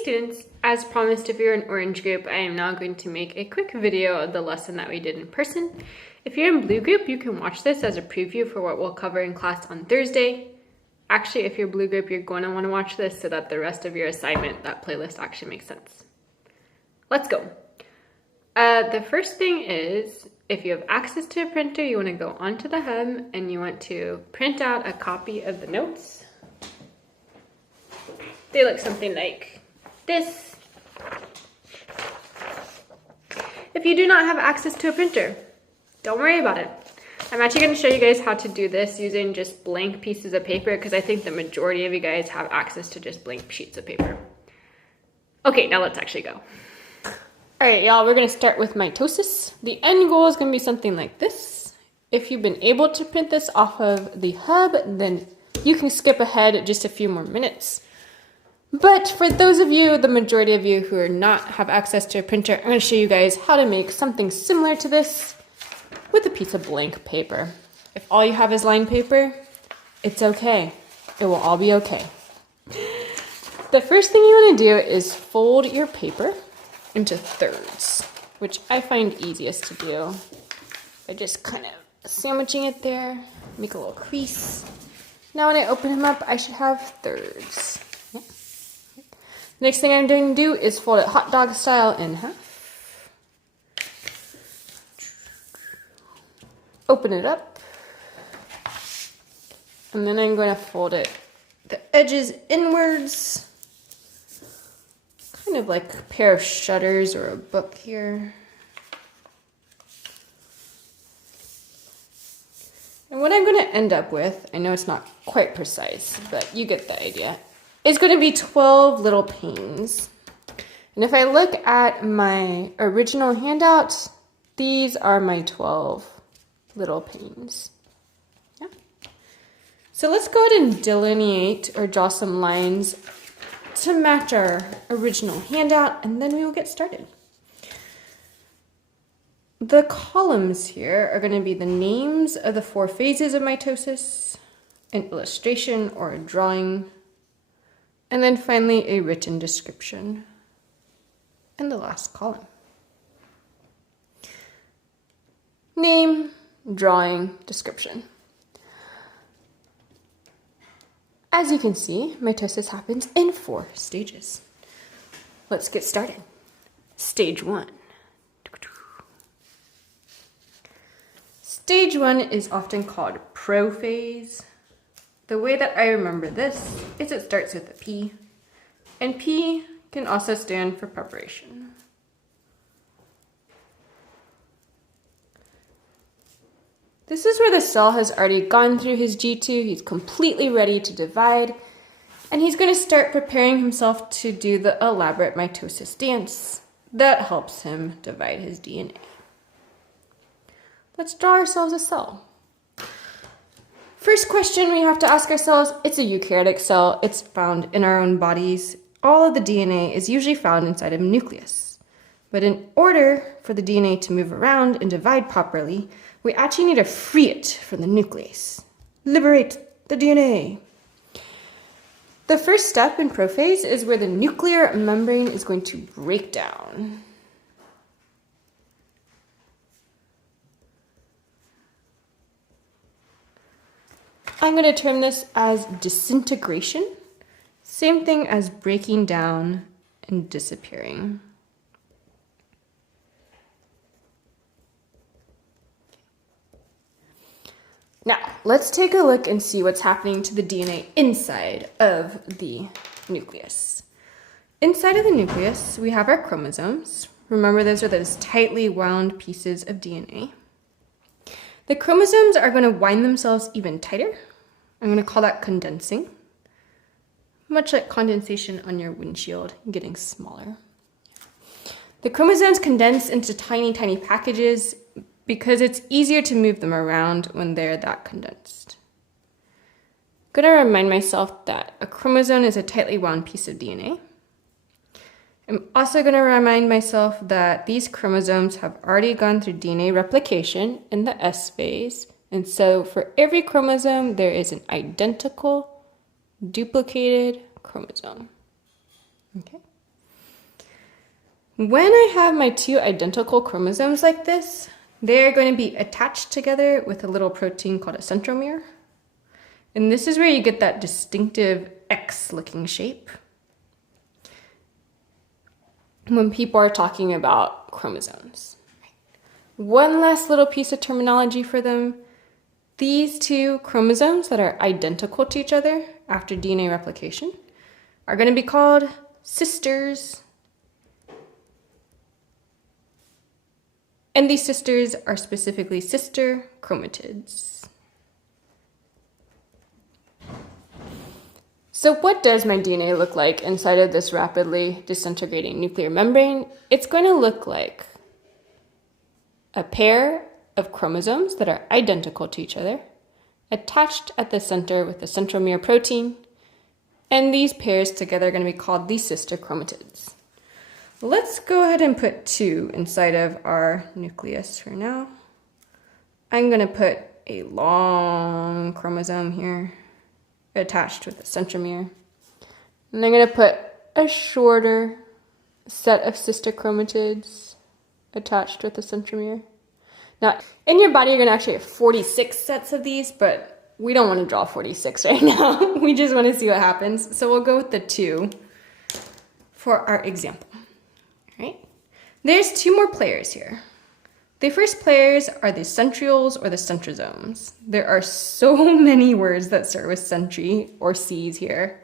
Hey students, as promised, if you're an orange group, I am now going to make a quick video of the lesson that we did in person. If you're in blue group, you can watch this as a preview for what we'll cover in class on Thursday. Actually, if you're blue group, you're going to want to watch this so that the rest of your assignment, that playlist actually makes sense. Let's go. The first thing is, if you have access to a printer, you want to go onto the hub and you want to print out a copy of the notes. They look something like this. If you do not have access to a printer, don't worry about it. I'm actually going to show you guys how to do this using just blank pieces of paper because I think the majority of you guys have access to just blank sheets of paper. Okay, now let's actually go. All right, y'all, we're going to start with mitosis. The end goal is going to be something like this. If you've been able to print this off of the hub, then you can skip ahead just a few more minutes. But for those of you, the majority of you who are not have access to a printer, I'm going to show you guys how to make something similar to this with a piece of blank paper. If all you have is lined paper, it's okay. It will all be okay. The first thing you want to do is fold your paper into thirds, which I find easiest to do by just kind of sandwiching it there, make a little crease. Now when I open them up, I should have thirds. Next thing I'm going to do is fold it hot dog style in half. Open it up. And then I'm going to fold it the edges inwards. Kind of like a pair of shutters or a book here. And what I'm going to end up with, I know it's not quite precise, but you get the idea. It's going to be 12 little panes. And if I look at my original handout, these are my 12 little panes. Yeah. So let's go ahead and delineate or draw some lines to match our original handout, and then we will get started. The columns here are going to be the names of the 4 phases of mitosis, an illustration or a drawing, and then finally a written description in the last column. Name, drawing, description. As you can see, mitosis happens in 4 stages. Let's get started. Stage 1. Stage 1 is often called prophase. The way that I remember this is it starts with a P, and P can also stand for preparation. This is where the cell has already gone through his G2, he's completely ready to divide, and he's going to start preparing himself to do the elaborate mitosis dance that helps him divide his DNA. Let's draw ourselves a cell. First question we have to ask ourselves, it's a eukaryotic cell, it's found in our own bodies. All of the DNA is usually found inside of a nucleus. But in order for the DNA to move around and divide properly, we actually need to free it from the nucleus. Liberate the DNA. The first step in prophase is where the nuclear membrane is going to break down. I'm going to term this as disintegration. Same thing as breaking down and disappearing. Now, let's take a look and see what's happening to the DNA inside of the nucleus. Inside of the nucleus, we have our chromosomes. Remember, those are those tightly wound pieces of DNA. The chromosomes are going to wind themselves even tighter. I'm going to call that condensing. Much like condensation on your windshield, getting smaller. The chromosomes condense into tiny, tiny packages because it's easier to move them around when they're that condensed. I'm going to remind myself that a chromosome is a tightly wound piece of DNA. I'm also going to remind myself that these chromosomes have already gone through DNA replication in the S phase. And so for every chromosome, there is an identical duplicated chromosome. Okay. When I have my two identical chromosomes like this, they're going to be attached together with a little protein called a centromere. And this is where you get that distinctive X-looking shape when people are talking about chromosomes. One last little piece of terminology for them. These two chromosomes that are identical to each other after DNA replication are going to be called sisters. And these sisters are specifically sister chromatids. So what does my DNA look like inside of this rapidly disintegrating nuclear membrane? It's going to look like a pair of chromosomes that are identical to each other, attached at the center with the centromere protein, and these pairs together are going to be called the sister chromatids. Let's go ahead and put 2 inside of our nucleus for now. I'm going to put a long chromosome here attached with a centromere, and I'm going to put a shorter set of sister chromatids attached with a centromere. Now, in your body, you're going to actually have 46 sets of these, but we don't want to draw 46 right now. We just want to see what happens. So we'll go with the 2 for our example. All right. There's 2 more players here. The first players are the centrioles or the centrosomes. There are so many words that start with centri or C's here.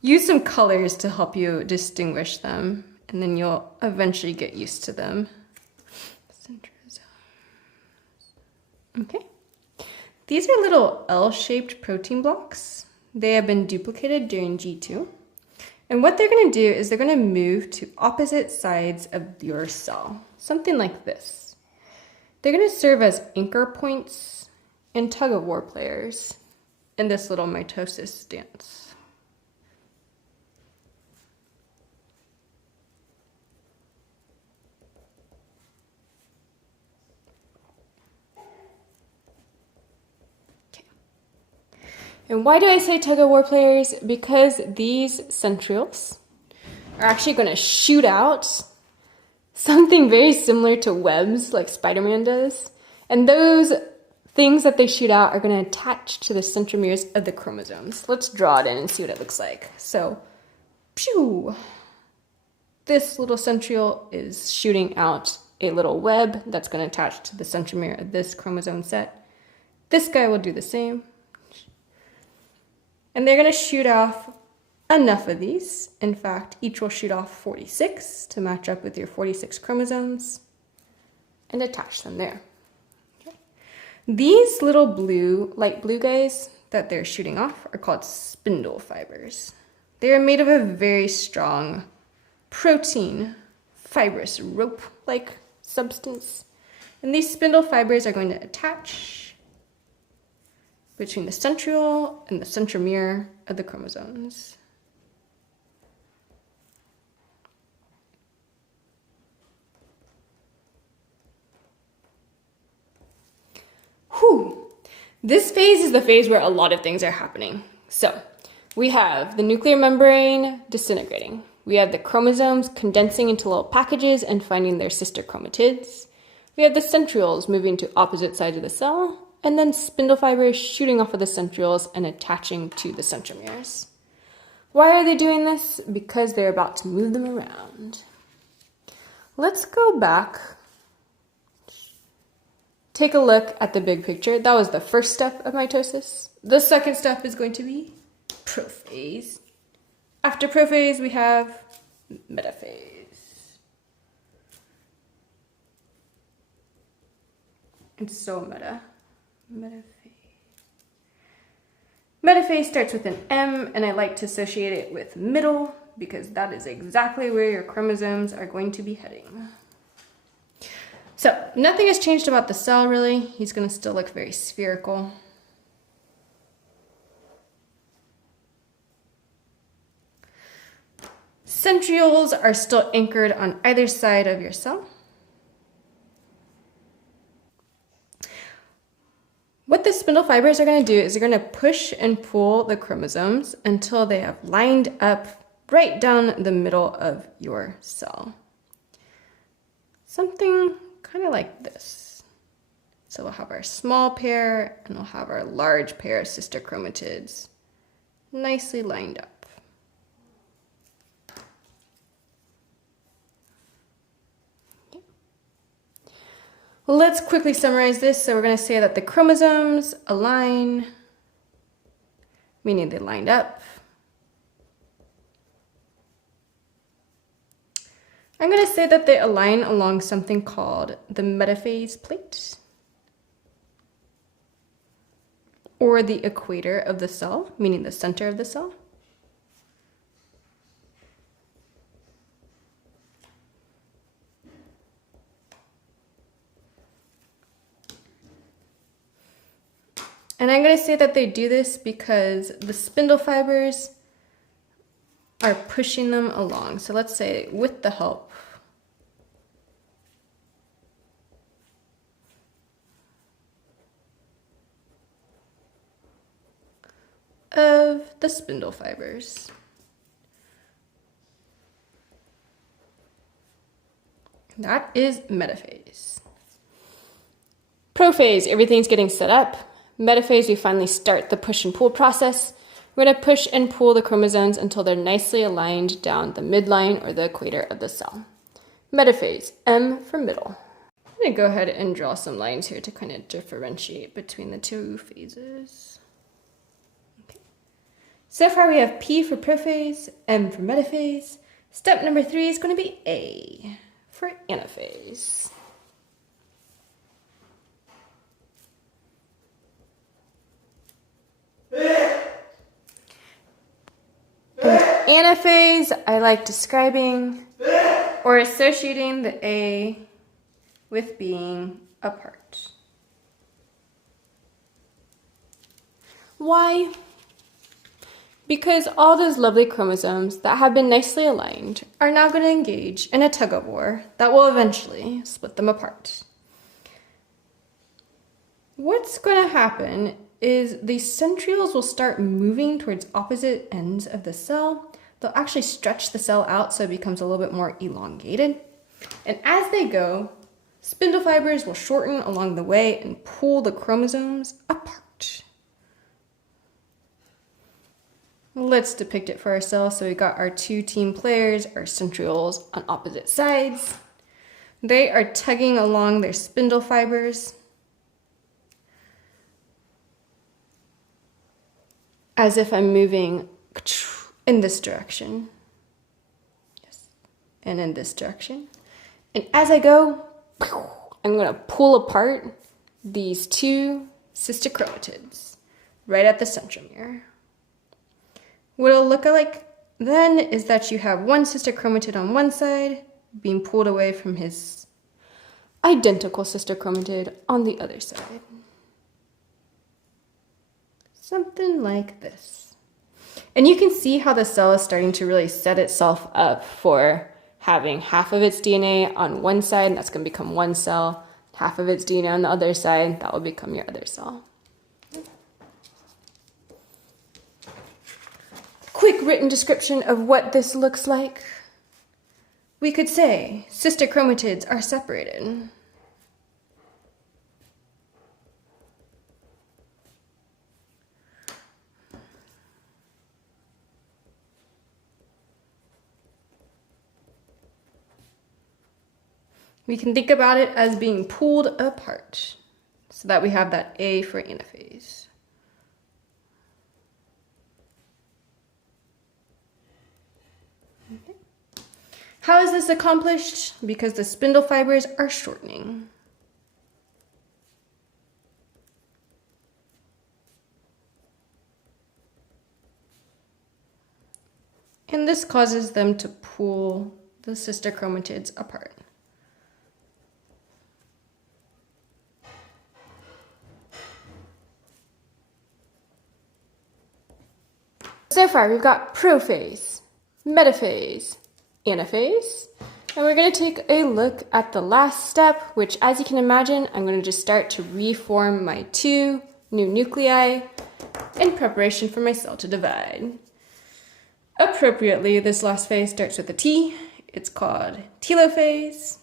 Use some colors to help you distinguish them, and then you'll eventually get used to them. Centrosomes. Okay. These are little L-shaped protein blocks. They have been duplicated during G2. And what they're going to do is they're going to move to opposite sides of your cell, something like this. They're going to serve as anchor points and tug-of-war players in this little mitosis dance. And why do I say tug-of-war players? Because these centrioles are actually going to shoot out something very similar to webs like Spider-Man does. And those things that they shoot out are going to attach to the centromeres of the chromosomes. Let's draw it in and see what it looks like. So, pew! This little centriole is shooting out a little web that's going to attach to the centromere of this chromosome set. This guy will do the same. And they're going to shoot off enough of these. In fact, each will shoot off 46 to match up with your 46 chromosomes and attach them there. Okay. These little light blue guys that they're shooting off are called spindle fibers. They are made of a very strong protein, fibrous rope-like substance. And these spindle fibers are going to attach between the centriole and the centromere of the chromosomes. Whew. This phase is the phase where a lot of things are happening. So we have the nuclear membrane disintegrating. We have the chromosomes condensing into little packages and finding their sister chromatids. We have the centrioles moving to opposite sides of the cell, and then spindle fibers shooting off of the centrioles and attaching to the centromeres. Why are they doing this? Because they're about to move them around. Let's go back. Take a look at the big picture. That was the first step of mitosis. The second step is going to be prophase. After prophase, we have metaphase. It's so meta. Metaphase starts with an M, and I like to associate it with middle because that is exactly where your chromosomes are going to be heading. So nothing has changed about the cell really. He's going to still look very spherical. Centrioles are still anchored on either side of your cell. What the spindle fibers are going to do is they're going to push and pull the chromosomes until they have lined up right down the middle of your cell. something kind of like this. So we'll have our small pair and we'll have our large pair of sister chromatids nicely lined up. Let's quickly summarize this. So we're going to say that the chromosomes align, meaning they lined up. I'm going to say that they align along something called the metaphase plate, or the equator of the cell, meaning the center of the cell. And I'm going to say that they do this because the spindle fibers are pushing them along. So let's say with the help of the spindle fibers. That is metaphase. Prophase, everything's getting set up. Metaphase, we finally start the push and pull process. We're going to push and pull the chromosomes until they're nicely aligned down the midline or the equator of the cell. Metaphase, M for middle. I'm going to go ahead and draw some lines here to kind of differentiate between the two phases. Okay. So far we have P for prophase, M for metaphase. Step number 3 is going to be A for anaphase. And anaphase, I like describing or associating the A with being apart. Why? Because all those lovely chromosomes that have been nicely aligned are now going to engage in a tug-of-war that will eventually split them apart. What's going to happen is the centrioles will start moving towards opposite ends of the cell. They'll actually stretch the cell out so it becomes a little bit more elongated. And as they go, spindle fibers will shorten along the way and pull the chromosomes apart. Let's depict it for ourselves. So we got our two team players, our centrioles, on opposite sides. They are tugging along their spindle fibers as if I'm moving in this direction. Yes. And in this direction. And as I go, I'm going to pull apart these two sister chromatids right at the centromere. What it'll look like then is that you have one sister chromatid on one side being pulled away from his identical sister chromatid on the other side. Something like this. And you can see how the cell is starting to really set itself up for having half of its DNA on one side, and that's going to become one cell. Half of its DNA on the other side, that will become your other cell. Quick written description of what this looks like. We could say sister chromatids are separated. We can think about it as being pulled apart so that we have that A for anaphase. Okay. How is this accomplished? Because the spindle fibers are shortening. And this causes them to pull the sister chromatids apart. So far, we've got prophase, metaphase, anaphase, and we're going to take a look at the last step, which, as you can imagine, I'm going to just start to reform my two new nuclei in preparation for my cell to divide. Appropriately, this last phase starts with a T. It's called telophase.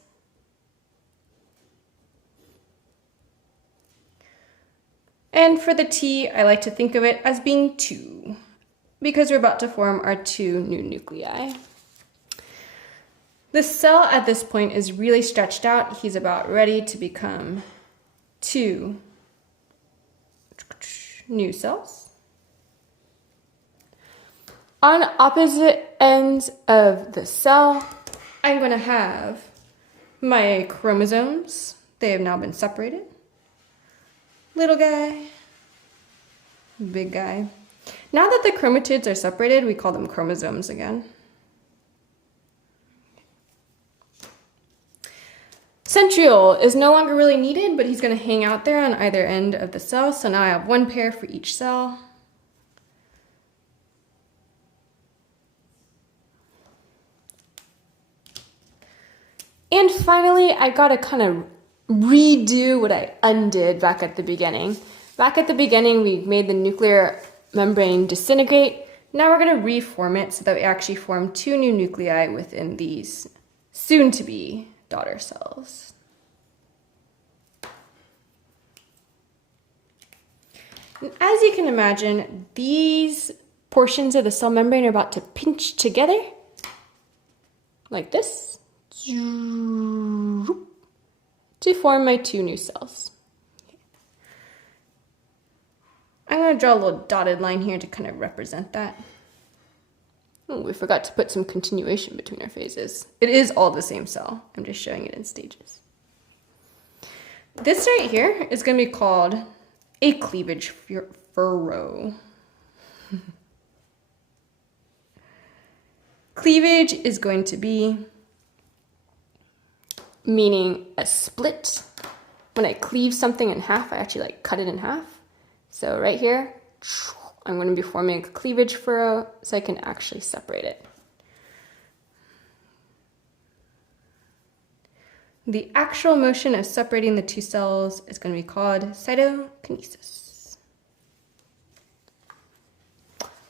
And for the T, I like to think of it as being 2, because we're about to form our 2 new nuclei. The cell at this point is really stretched out. He's about ready to become 2 new cells. On opposite ends of the cell, I'm going to have my chromosomes. They have now been separated. Little guy, big guy. Now that the chromatids are separated, we call them chromosomes again. Centriole is no longer really needed, but he's going to hang out there on either end of the cell. So now I have 1 pair for each cell. And finally, I got to kind of redo what I undid back at the beginning. Back at the beginning, we made the nuclear membrane disintegrate. Now we're going to reform it so that we actually form 2 new nuclei within these soon-to-be daughter cells. And as you can imagine, these portions of the cell membrane are about to pinch together like this to form my 2 new cells. I'm going to draw a little dotted line here to kind of represent that. Oh, we forgot to put some continuation between our phases. It is all the same cell. I'm just showing it in stages. This right here is going to be called a cleavage furrow. Cleavage is going to be meaning a split. When I cleave something in half, I actually cut it in half. So right here, I'm going to be forming a cleavage furrow so I can actually separate it. The actual motion of separating the 2 cells is going to be called cytokinesis.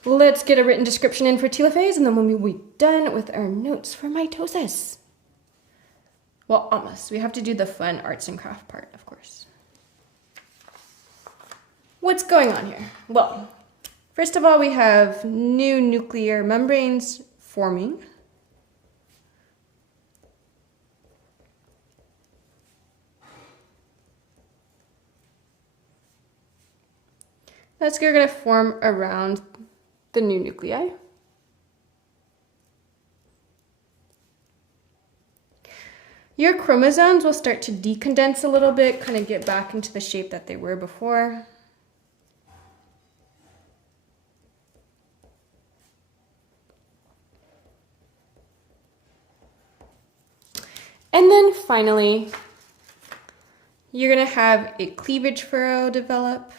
Let's get a written description in for telophase, and then we'll be done with our notes for mitosis. Well, almost. We have to do the fun arts and craft part, of course. What's going on here? Well, first of all, we have new nuclear membranes forming. That's going to form around the new nuclei. Your chromosomes will start to decondense a little bit, kind of get back into the shape that they were before. And then finally, you're going to have a cleavage furrow develop.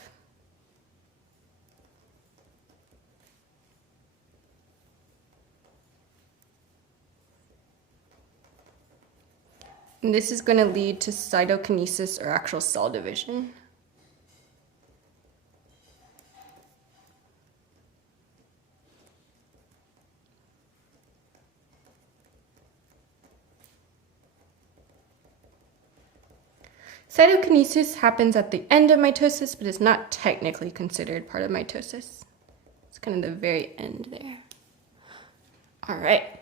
And this is going to lead to cytokinesis, or actual cell division. Cytokinesis happens at the end of mitosis, but is not technically considered part of mitosis. It's kind of the very end there. All right.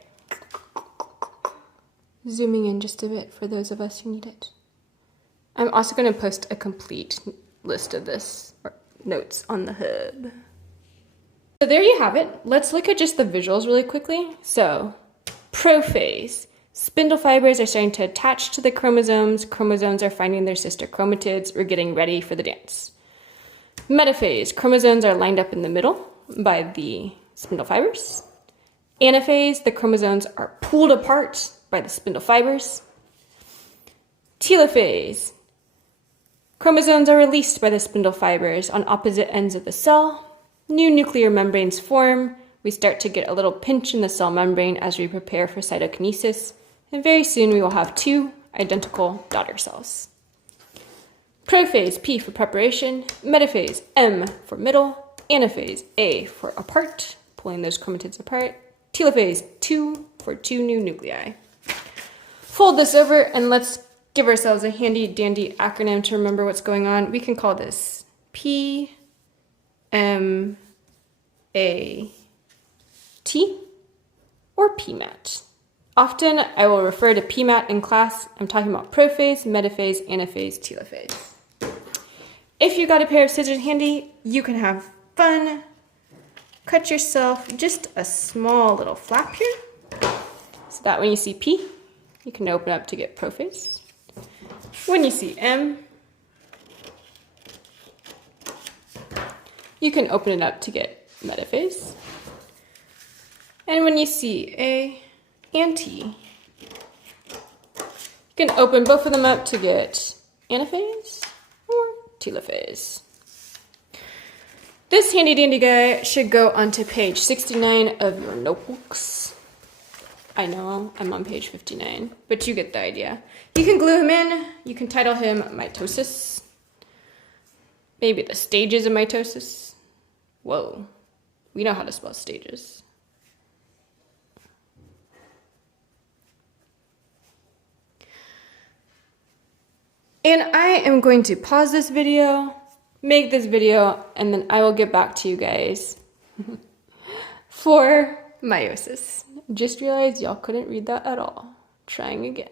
Zooming in just a bit for those of us who need it. I'm also going to post a complete list of this notes on the hub. So there you have it. Let's look at just the visuals really quickly. So, prophase. Spindle fibers are starting to attach to the chromosomes. Chromosomes are finding their sister chromatids. We're getting ready for the dance. Metaphase. Chromosomes are lined up in the middle by the spindle fibers. Anaphase. The chromosomes are pulled apart by the spindle fibers. Telophase. Chromosomes are released by the spindle fibers on opposite ends of the cell. New nuclear membranes form. We start to get a little pinch in the cell membrane as we prepare for cytokinesis. And very soon we will have 2 identical daughter cells. Prophase, P for preparation. Metaphase, M for middle. Anaphase, A for apart, pulling those chromatids apart. Telophase, 2 for 2 new nuclei. Fold this over and let's give ourselves a handy dandy acronym to remember what's going on. We can call this P M A T or PMAT. Often I will refer to PMAT in class. I'm talking about prophase, metaphase, anaphase, telophase. If you got a pair of scissors handy, you can have fun. Cut yourself just a small little flap here, so that when you see P, you can open up to get prophase. When you see M, you can open it up to get metaphase. And when you see A and T, you can open both of them up to get anaphase or telophase. This handy dandy guy should go onto page 69 of your notebooks. I know I'm on page 59, but you get the idea. You can glue him in. You can title him Mitosis. Maybe the stages of mitosis. Whoa, we know how to spell stages. And I am going to pause this video, make this video, and then I will get back to you guys for meiosis. Just realized y'all couldn't read that at all. Trying again.